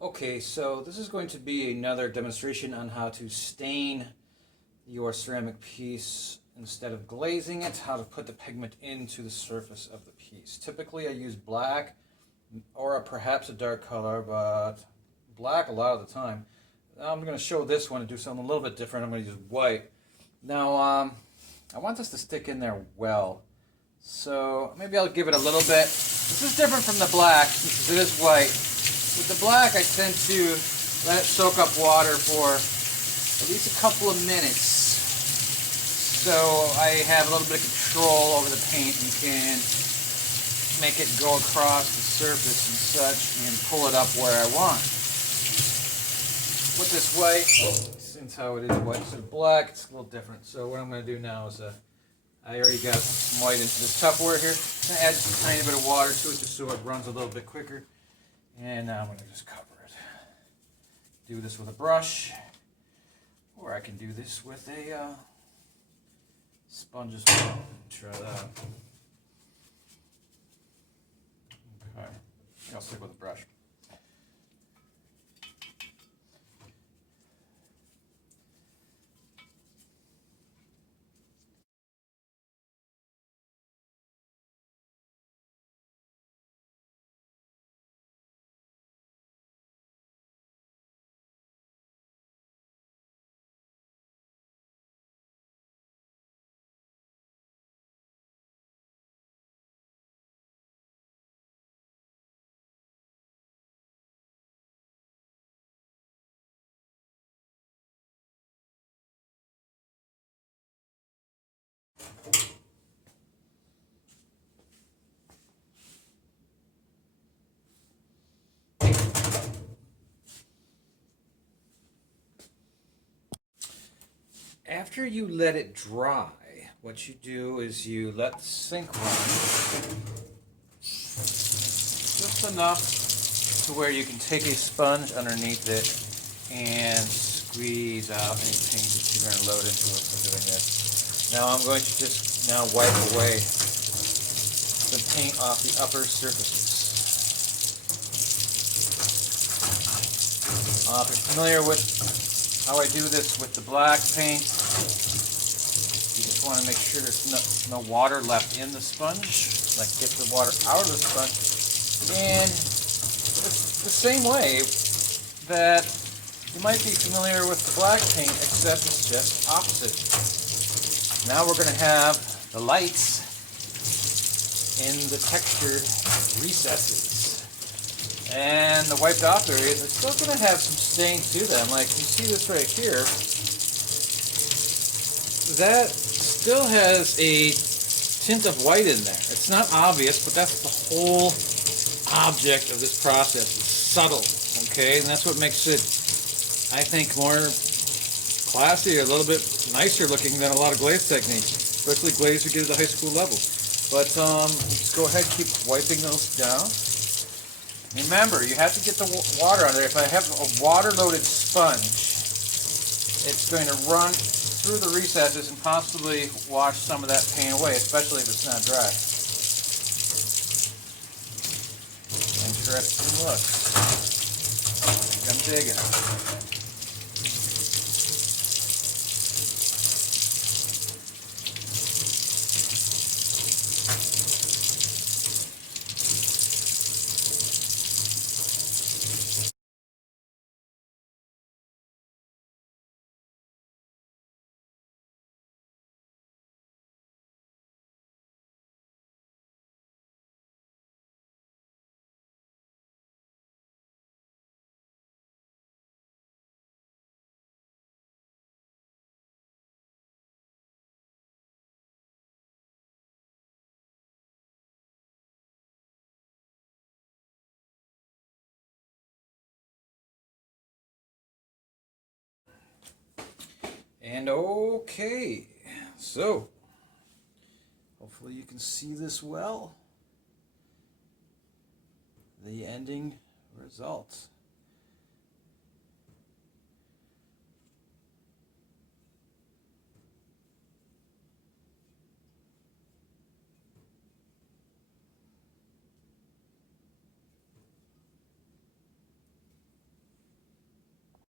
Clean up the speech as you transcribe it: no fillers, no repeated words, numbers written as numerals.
Okay, so this is going to be another demonstration on how to stain your ceramic piece instead of glazing it, how to put the pigment into the surface of the piece. Typically I use black or perhaps a dark color, but black a lot of the time. Now I'm going to show this one and do something a little bit different. I'm going to use white. Now I want this to stick in there well. So maybe I'll give it a little bit. This is different from the black because it is white. With the black, I tend to let it soak up water for at least a couple of minutes, so I have a little bit of control over the paint and can make it go across the surface and such and pull it up where I want. With this white, since how it is white instead of black, it's a little different. So what I'm going to do now is I already got some white into this Tupperware here. I'm going to add just a tiny bit of water to it just so it runs a little bit quicker. And now I'm going to just cover it. Do this with a brush, or I can do this with a sponge as well. Try that. Okay, I'll stick with a brush. After you let it dry, what you do is you let the sink run just enough to where you can take a sponge underneath it and squeeze out any paint that you're going to load into it for doing this. Now I'm going to just wipe away the paint off the upper surfaces. If you're familiar with how I do this with the black paint, you just want to make sure there's no water left in the sponge. Like, get the water out of the sponge. And it's the same way that you might be familiar with the black paint, except it's just opposite. Now we're going to have the lights in the textured recesses. And the wiped off areas are still going to have some stain to them. Like, you see this right here. That still has a tint of white in there. It's not obvious, but that's the whole object of this process. It's subtle, okay? And that's what makes it, I think, more classy, a little bit nicer looking than a lot of glaze techniques, especially glaze you get at the high school level. But just go ahead, keep wiping those down. Remember, you have to get the water on there. If I have a water-loaded sponge, it's going to run through the recesses and possibly wash some of that paint away, especially if it's not dry. Interesting look. I'm digging. And okay, so hopefully you can see this well. The ending result.